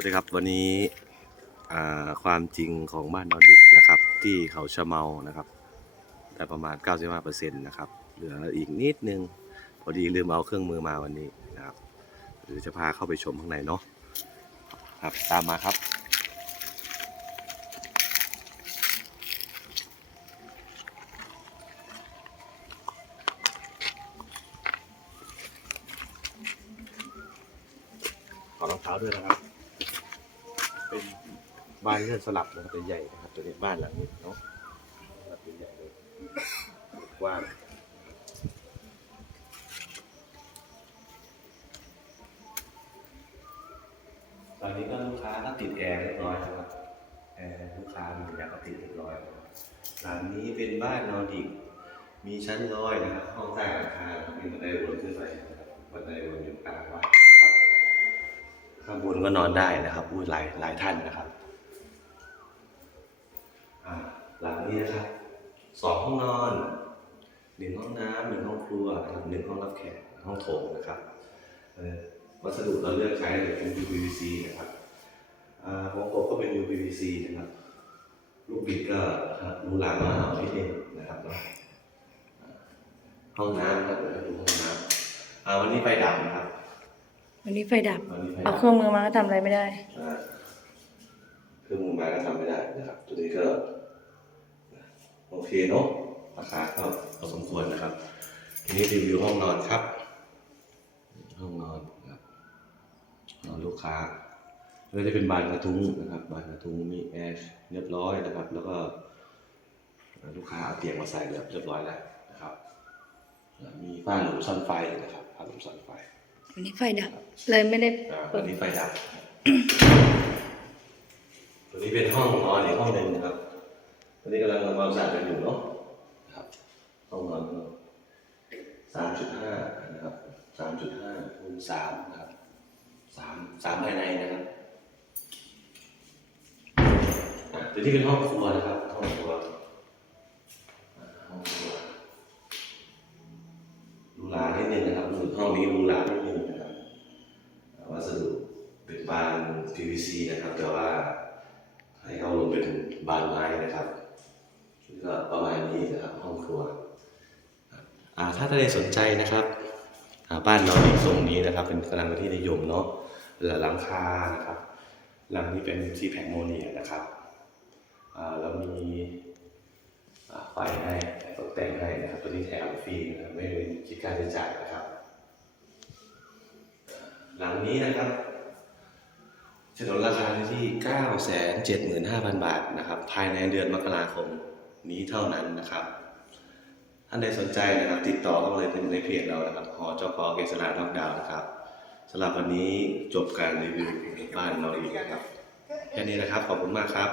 วัสดีครับวันนี้ความจริงของบ้านนอร์ดิกนะครับ ที่เขาชะเมานะครับได้ประมาณ 95%นะครับเหลืออีกนิดนึง พอดีลืมเอาเครื่องมือมาวันนี้นะครับหรือจะพาเข้าไปชมข้างในเนาะครับตามมาครับ ขอรองเท้าด้วยนะครับ เป็นบ้านเลื่อนสลับนะครับเป็นใหญ่นะครับตัวนี้บ้านหลังนี้เนาะสลับเป็นใหญ่เลยกว้างตอนนี้ก็ลูกค้าก็ติดแอร์เรียบร้อยแล้วครับแอร์ลูกค้ามีแอร์ก็ติดเรียบร้อยหลังนี้เป็นบ้านนอร์ดิกมีชั้นลอยนะครับห้องใต้หลังคามีบันไดวนขึ้นไปบันไดวนอยู่กลางบ้าน ข้างบนก็นอนได้นะครับอุ้ยหลายหลายท่านนะครับหลังนี้นะครับสองห้องนอนหนึ่งห้องน้ำหนึ่งห้องครัวนะครับหนึ่งห้องรับแขกห้องโถงนะครับวัสดุเราเลือกใช้เป็น UPVC นะครับอ่าของผมก็เป็น UPVC นะครับลูกบิดก็รูหรามาเอานิดนึงนะครับเนาะห้องน้ำนะครับเดี๋ยวดูห้องน้ำวันนี้ไฟดับนะครับ วันนี้ไฟดับ วันนี้ไฟเอาดับเครื่องมือมาก็ทำอะไรไม่ได้ อ่าเครื่องมือมาก็ทำไม่ได้นะครับ ตัวนี้ก็ โอเคเนาะราคาก็พอสมควรนะครับ ทีนี้รีวิวห้องนอนครับ ห้องนอนนะครับนอนลูกค้าก็จะเป็นบานกระทุ้งนะครับ บานกระทุ้งมีแอร์เรียบร้อยนะครับ แล้วก็ ลูกค้าเอาเตียงมาใส่เรียบร้อยแล้วนะครับ มีฝ้าหลุมซ่อนไฟนะครับฝ้าหลุมซ่อนไฟ วันนี้ไฟดับ เลยไม่ได้อ่าวันนี้ไฟดับ ตัวนี้เป็นห้องนอนอีกห้องหนึ่งนะครับตัวนี้กำลังทำความสะอาดกันอยู่เนาะนะครับ ห้องนอนสามจุดห้านะครับสามจุดห้าคูณสามนะครับสามสามภายในนะครับอะตัวนี้เป็นห้องครัวนะครับ ห้องครัวอ่าห้องครัวหรูหรานิดนึงนะครับห้องนี้หรูหรานิดนึงนะครับ วัสดุเป็นบาน PVC นะครับ แต่ว่าให้เขาลงเป็นบานไม้นะครับก็ประมาณนี้นะครับห้องครัวอ่าถ้าท่านใดสนใจนะครับบ้านเราในทรงนี้นะครับ เป็นกำลังเป็นที่นิยมเนาะหลังคานะครับหลังนี้เป็นซีแพคโมเนียนะครับอ่าแล้วมีไฟให้ตกแต่งให้นะครับตัวนี้แถมฟรีนะครับไม่เป็นคิดค่าใช้จ่ายนะครับ งนี้นะครับจะลดราคาที่ 975,000 บาทนะครับ ภายในเดือนมกราคมนี้เท่านั้นนะครับ ท่านใดสนใจนะครับติดต่อเข้ามาเลยในเพจเรานะครับหอเจ้าพอเกษราล็อกดาวน์นะครับสำหรับวันนี้จบการรีวิวบ้านเราอีกนะครับแค่นี้นะครับขอบคุณมากครับ